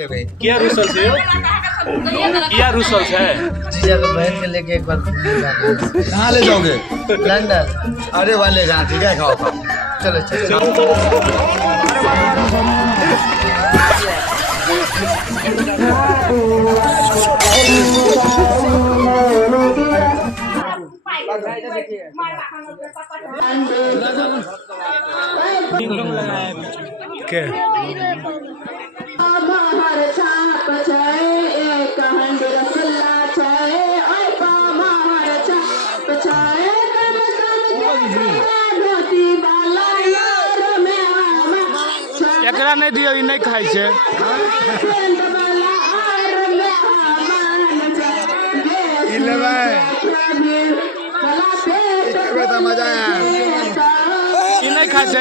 क्या रूसल से हो? क्या रूसल है? जीजा को बहन के लेके एक बार घूमने जाना है। कहाँ ले जाओगे? लंदन। अरे वाले जहाँ ठीक है खाओ खाओ। चलो चलो। क्या? एकरा नहीं दियो, ई नहीं खाई छे। मजा आया। ई नहीं खाई छे।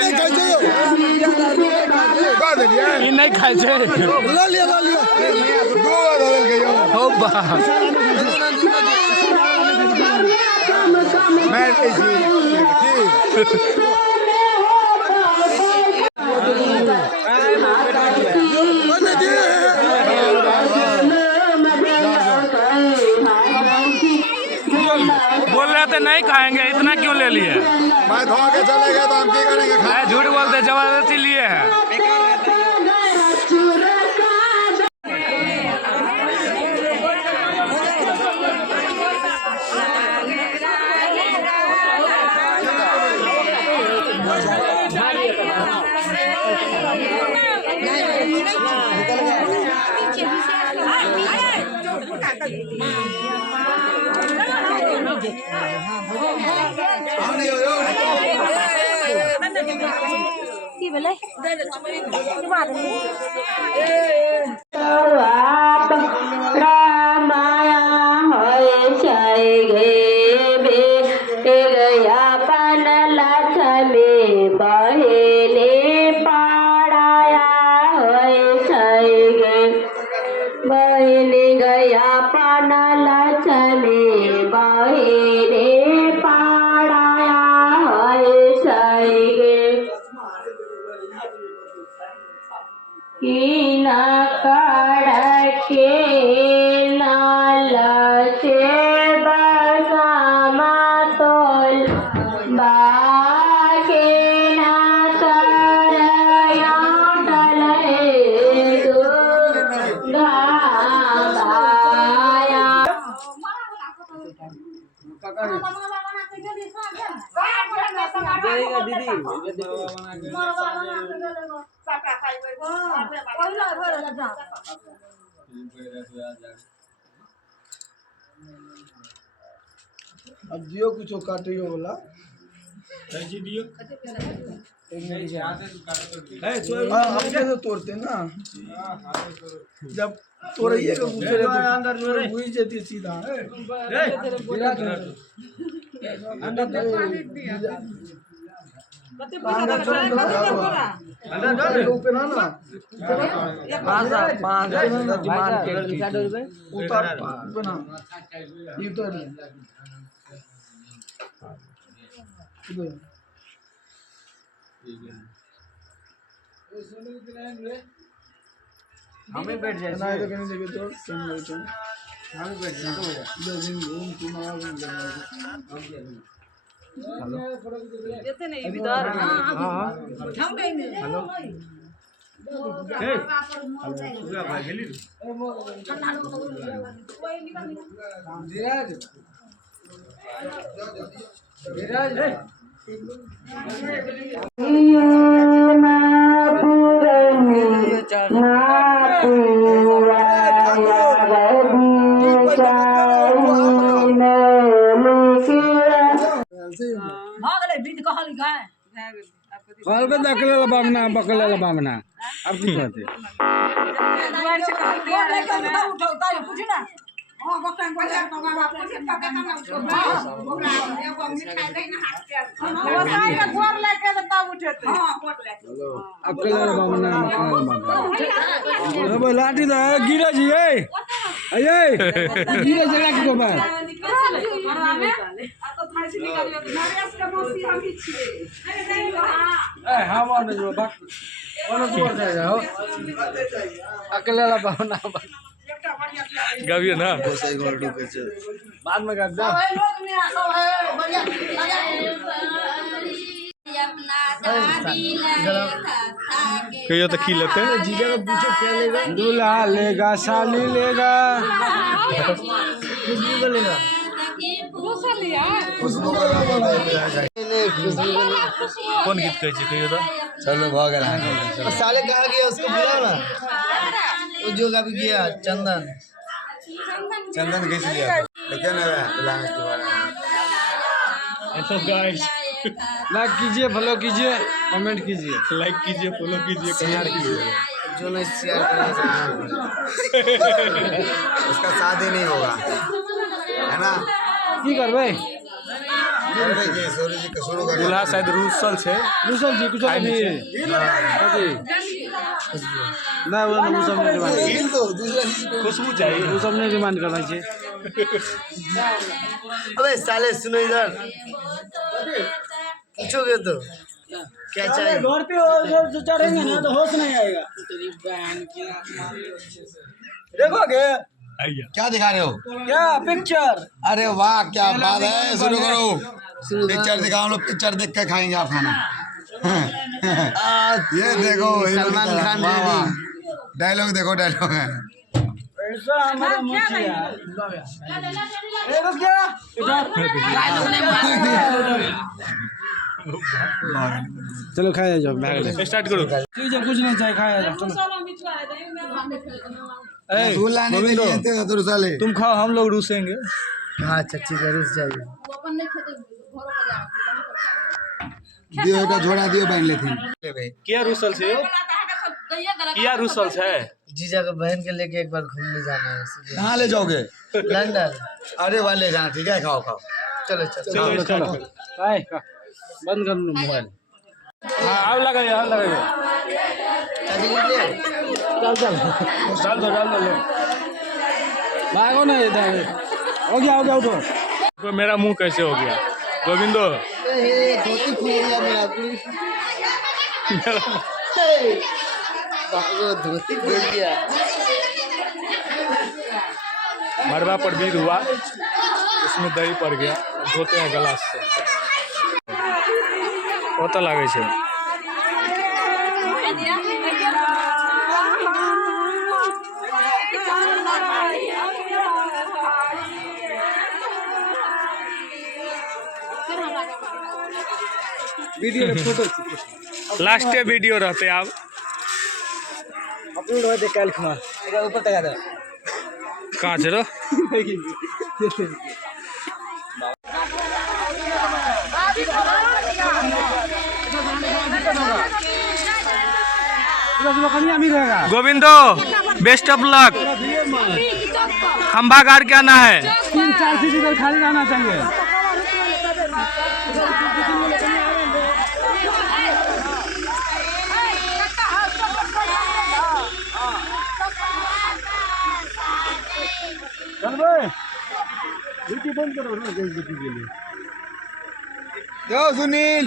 ई नहीं खाई छे। ला लिया दो बदल गयो हो बा। मैं बोल रहे थे नहीं खाएंगे, इतना क्यों ले लिए? मैं धो के चले गए तो हम क्या करेंगे? झूठ बोलते, जबरदस्ती लिए हैं। अब दियो कुछ काटियो वाला दियो अपने से तोड़ते ना, जब तोड़िए का दूसरे अंदर हुई जाती सीधा हमें बैठ जाए ना तो कहने लगे तो हमें बैठ जाए तो दो दिन घूम तुम्हारा देते नहीं इधर। हां हम गए। हेलो पूरा भाई गेली धीरज धीरज बामना बकले बामना अब की कहते लाठी तो गिरा जी गिरा जगह की अकेला भावना गाबियो ना बाद में कर दो कहियो तो की लेते जीजा को पूछो क्या लेगा दूल्हा लेगा साली लेगा खुशबू को लेगा खुशबू को कौन गीत कहे छी कहियो तो चलो भाग रहा साले कहाँ गया उसको बुलाओ ना वो जो कभी गया चंदन चंदन खींच लिया लेकिन बुलाने के बाद तो गाइस लाइक कीजिए फॉलो कीजिए कमेंट कीजिए लाइक कीजिए फॉलो कीजिए शेयर कीजिए जो नहीं शेयर करेगा उसका शादी नहीं होगा है ना की करबे सूर्य जी का शुरू कर दूल्हा शायद रूसल छे मुसल जी कुछ नहीं कथी ना वो मुसल नहीं डिमांड खुशबू चाहिए वो सब नहीं डिमांड करना चाहिए अबे साले सुनो इधर पूछोगे तो क्या चाहिए घर पे जो चढ़ेंगे ना तो होश नहीं आएगा तेरी बहन की देखोगे आइए क्या दिखा रहे हो क्या पिक्चर अरे वाह क्या बात है शुरू करो पिक्चर दिखाओ हम लोग पिक्चर देख के खाएंगे आप खाना ये देखो सलमान खान डायलॉग देखो डायलॉग है ऐसा हमारा मुखिया ए रुक जा चलो खाया जाओ स्टार्ट करो चीजें कुछ नहीं चाहिए खाया जाओ चलो रसूल लाने के लिए थे तो रसाले तुम खाओ हम लोग रूसेंगे हाँ चच्ची जरूर चाहिए दियो एक झोड़ा दियो बहन लेते क्या रूसल छे क्या रूसल है जीजा को बहन के लेके एक बार घूमने जाना है इसलिए। कहाँ ले जाओगे लंदन अरे वाले जहाँ ठीक है खाओ खाओ चलो चलो स्टार्ट करो बंद कर लो मोबाइल हां अब लगाइए अब लगाइए चल डाल दो भागो ना इधर हो गया उठो तो मेरा मुंह कैसे हो गया गोविंदो धोती खुल गया मेरा भागो धोती खुल गया मरवा पर वीर हुआ उसमें दही पड़ गया धोते हैं गिलास से पता लगे छे वीडियो फोटो लास्ट वीडियो रहते अब अपलोड होते कल खुमा एक ऊपर तक आ दो कहाँ छे रो गोविंदो बेस्ट ऑफ लक खंभा गाड़ के आना है 3-4 सीट खाली रहना चाहिए बंद करो ना के लिए यो सुनील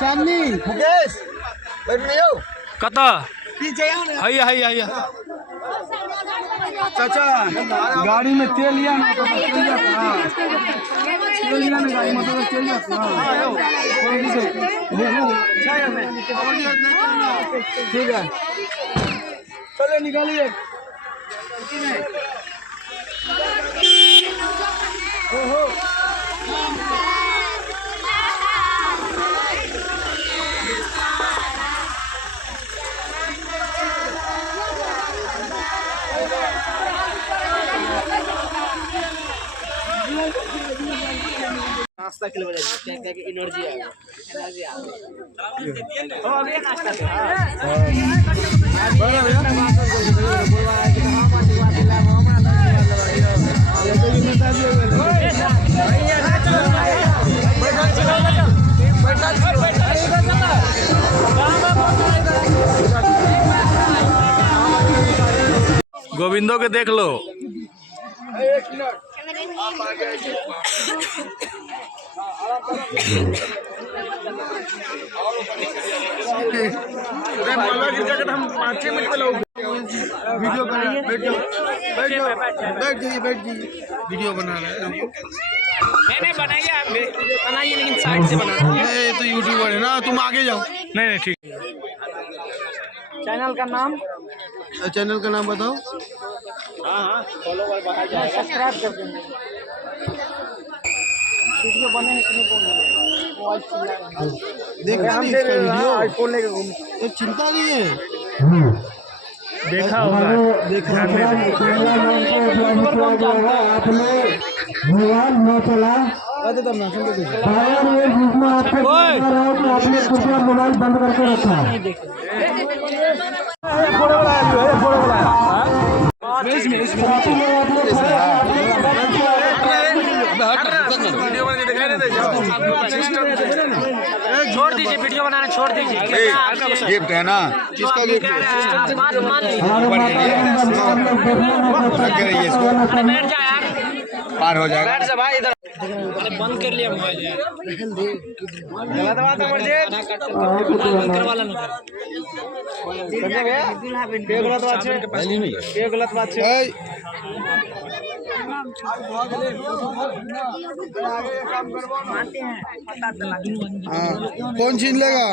चांदनी मुकेश बैठ में आओ कता पीछे आओ ना हैया चाचा गाड़ी में तेल लिया ना तो चल जाता तेल लिया ना गाड़ी में तो चल जाता ठीक है चले निकालिए ओहो नाश्ता के लिए क्या क्या एनर्जी आएगा अभी नाश्ता गोविंदो के देख लो। वीडियो बना बैठ जाइए वीडियो बना रहे हैं। नहीं बनाइए, आप भी बनाइए लेकिन साइड से बनाना। नहीं तो यूट्यूबर है ना, तुम आगे जाओ। नहीं ठीक। चैनल का नाम बताओ। हाँ फॉलोवर बढ़ा जाए, सब्सक्राइब कर देंगे। वीडियो बने देखा नहीं इसका वीडियो, आईफोन लेके घूम। ये चिंता नहीं है, देखा होगा, देखा आपने मोबाइल न चला आपने कृपया मोबाइल बंद करके रखा। छोड़ दीजिए, वीडियो बनाना छोड़ दीजिए। गिफ्ट है ना, किसका गिफ्ट है? बात मान लीजिए। बैठ जा यार, पार हो जाएगा। बैठ जा भाई इधर। बंद कर लिया मोबाइल यार, गलत बात है। मुझे करवा लेना, गलत बात है, गलत बात है। कौन छीन लेगा?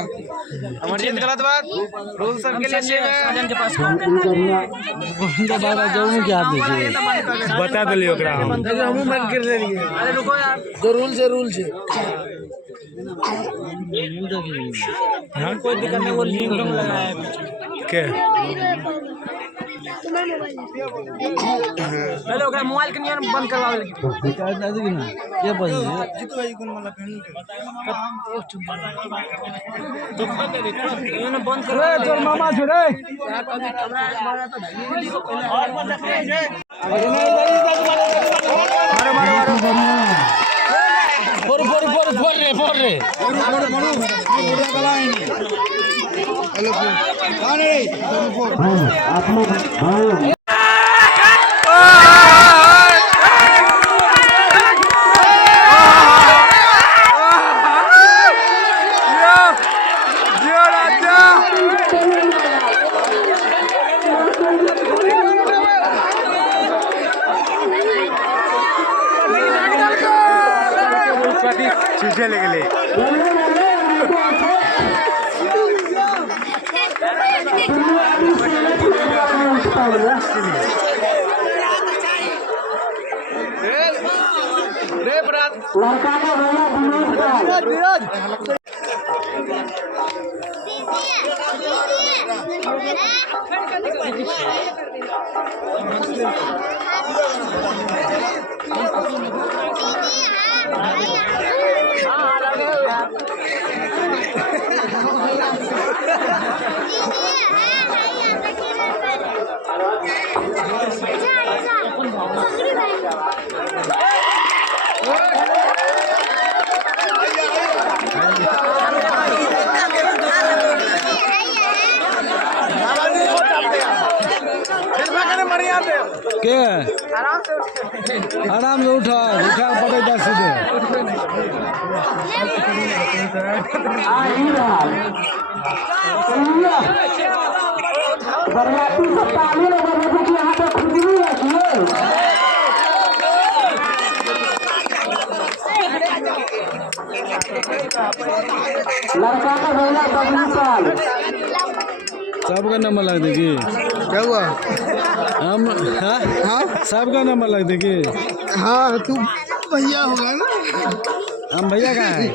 अमरजीत गलत बात, रूल सबके लिए साजन के पास बता दिलियो ओकरा हम। हमू मन कर रही है। अरे रुको यार, जो रूल से हाँ? कोई दिक्कत नहीं, वो लिंक लगाया है के पहले ओकरा मोबाइल के नियम बंद करवा लेंगे। ये बजे बंद करवा तोर मामा छोड़े। शीशे लेके ले लड़का का भैया के आराम से उठा पड़े जा सीधे। बरयाती से ताली लगा कि यहाँ पे खुजली रखिए। लड़का का भैया 20 साल सबका नंबर लग देगी। क्या हुआ? हम हाँ सबका नंबर लग देगी। हाँ तू भैया होगा ना। हम भैया कहाँ है?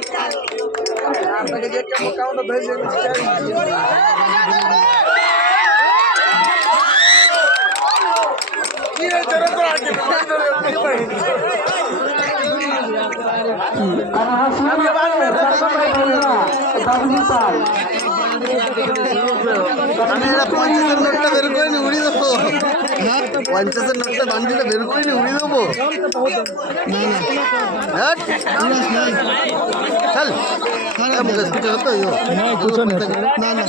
पंचायत नोट बेरुकोई उड़ी देव पंचायत नोट बांधी बेरुकोई उड़ी देव चल मुकेश कुछ होता है नहीं कुछ नहीं ना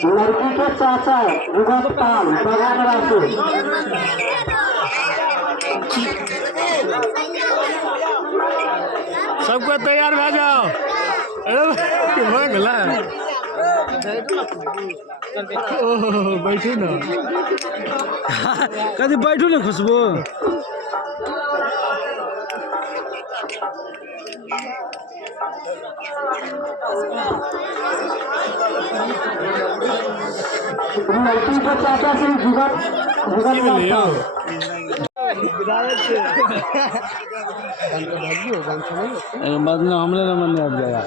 लड़की के चाचा विगत पाल बगान राशि सबको तैयार भे जाओ। अरे हो गला बैठू ना कभी बैठू ना खुशबू। लड़की के चाचा से विगत लियो बाद में हमले न मन अब जाएगा।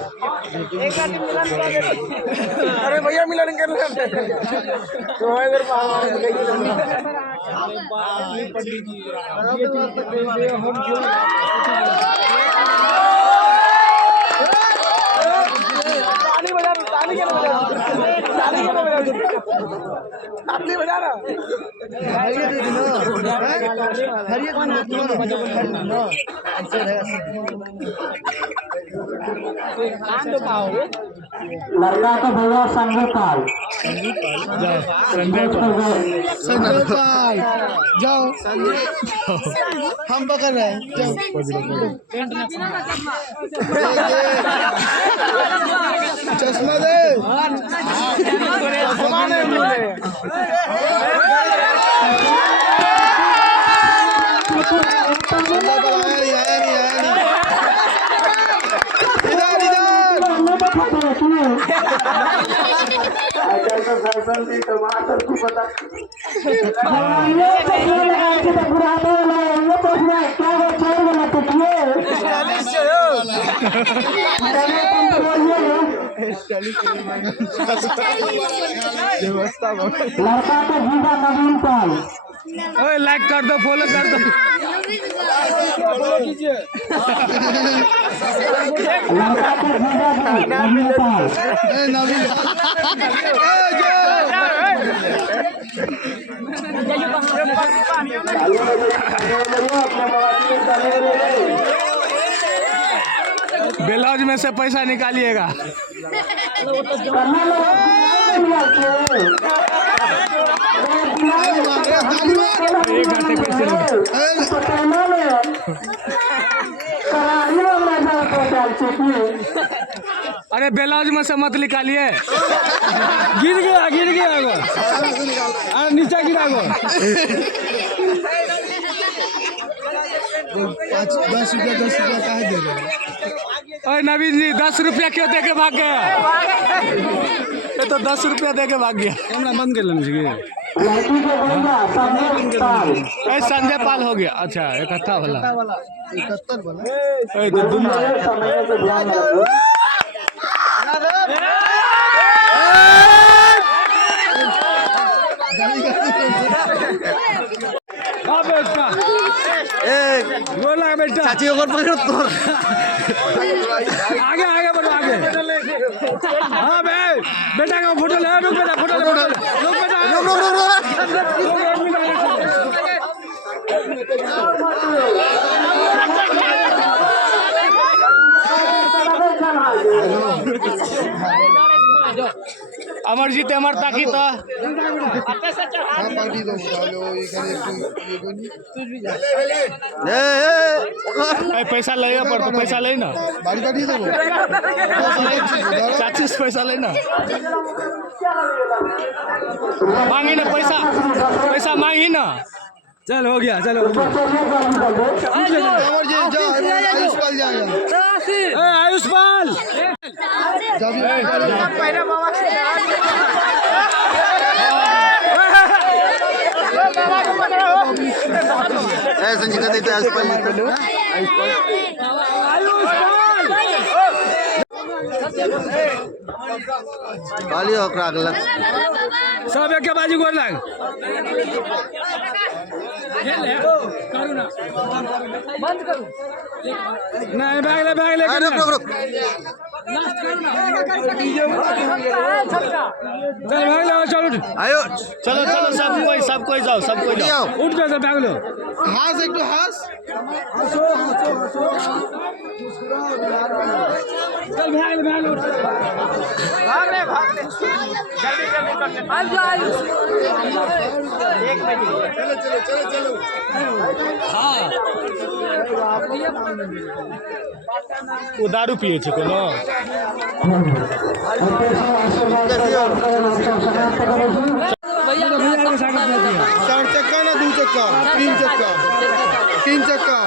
अरे भैया मिलन कर ले तो इधर पंडित जी हम क्यों ताली बजा ताली के बजा ताली के बजा ताली बजा ना हरिया दे दो हरिया दो लड़का का भैया संजय पाल संजय पाल जाओ हम पकड़ रहे हैं जाओ। चश्मा दे फैशन की टमाटर की पता ये लगाए थे तो बुढ़ापे वाला ये तो क्या वो छोड़ वाला तो लड़का का जीवा नवीन पाल ओए लाइक कर दो फॉलो कर दो। लड़का का जीवा नवीन पाल ब्लाउज में से पैसा निकालिएगा। एक घंटे पैसे अरे ब्लाउज में से मत निकालिए। गिर गया गो नीचे गिरा गो। 10 रुपया काहे दे रहे? अरे नवीन जी 10 रुपया क्यों दे के भाग गए? ये तो 10 रुपया दे के भाग गया। कैमरा बंद कर लेना चाहिए। संजय पाल हो गया। अच्छा 71 वाला 71 वाला बोला बेटा चाची और पकड़ो तो आगे आगे बढ़ो आगे। हाँ भाई बेटा का फोटो ले रुक बेटा फोटो ले रुक बेटा अमरजीत अमर ताकि तो पैसा ले पर तो पैसा ले ना चाची से पैसा ले ना मांगी ना पैसा मांगी ना। चल हो गया चलो आयुष पाल संजीता देते आयुष पाल सब एक बाजी गोर लाग बंद करो नहीं बैग ले चल भाग लो चलो आयो चलो चलो सब कोई जाओ उठ जाओ सर भाग लो हास एक हास चल भाग लो वो दारू पिए छे कोनो भैया चार चक्का ना दो चक्का तीन चक्का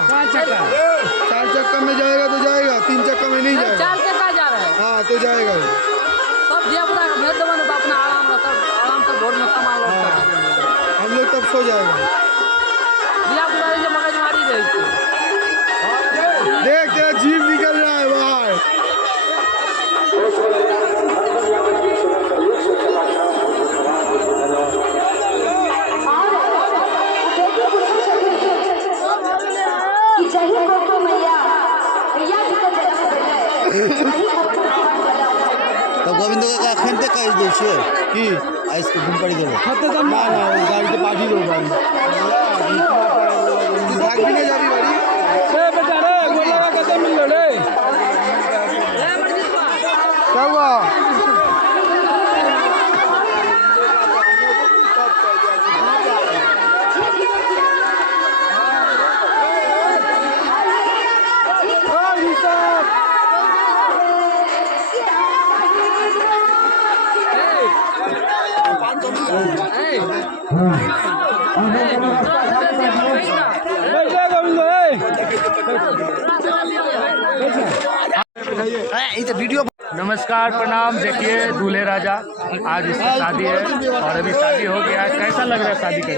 चार चक्का में जाएगा तो जाएगा, तीन चक्का में नहीं जाएगा। चार के का जा रहा है हाँ तो जाएगा ही। सब दिया पूरा भेज दो ना तो अपना आराम रहता आराम से भोर में कमा लो हम लोग तब सो जाएगा। दिया पूरा जो मगजमारी रही थी देख तेरा जीव निकल रहा है बाहर। तो गोविंद का खनते कह दै छियै कि आइस के घुम पड़ी देबो खत्ते तो ना गाड़ी के पार्टी दो भाग भी नहीं जा रही बड़ी बेटा रे गोर लगा के मिल लो रे क्या हुआ? नमस्कार प्रणाम। देखिए दूल्हे राजा आज इसकी शादी है और अभी शादी हो गया है। कैसा लग रहा है शादी करके?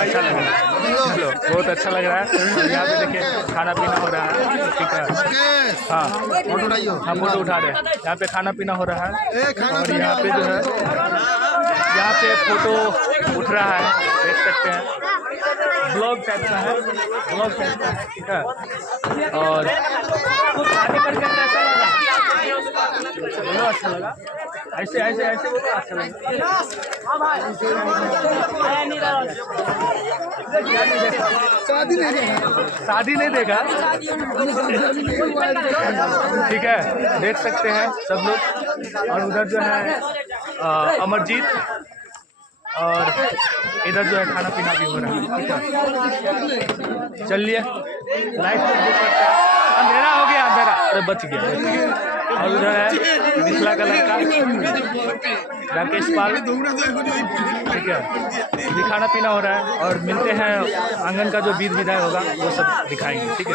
अच्छा लग रहा है, चलो बहुत अच्छा लग रहा है। और यहाँ पे देखिए खाना पीना हो रहा है, ठीक है। हाँ फोटो उठा रहे हैं। यहाँ पे खाना पीना हो रहा है और यहाँ पे जो है यहाँ पे फोटो उठ रहा है, देख सकते हैं। ब्लॉग टाइप का है, ब्लॉग टाइप का है, ठीक है। और शादी करके कैसा लगा? बोलो अच्छा लगा। ऐसे ऐसे ऐसे बोलो अच्छा लगा। शादी नहीं देखा, ठीक है। देख सकते हैं सब लोग। और उधर जो है अमरजीत और इधर जो है खाना पीना भी हो रहा है, ठीक है। चलिए लाइट बुक करते हैं। अंधेरा हो गया, अंधेरा अरे बच गया। और उधर है मिथिला का लड़का राकेश पाल, ठीक है। अभी खाना पीना हो रहा है और मिलते हैं आंगन का जो विधि विधान होगा वो सब दिखाएंगे, ठीक है।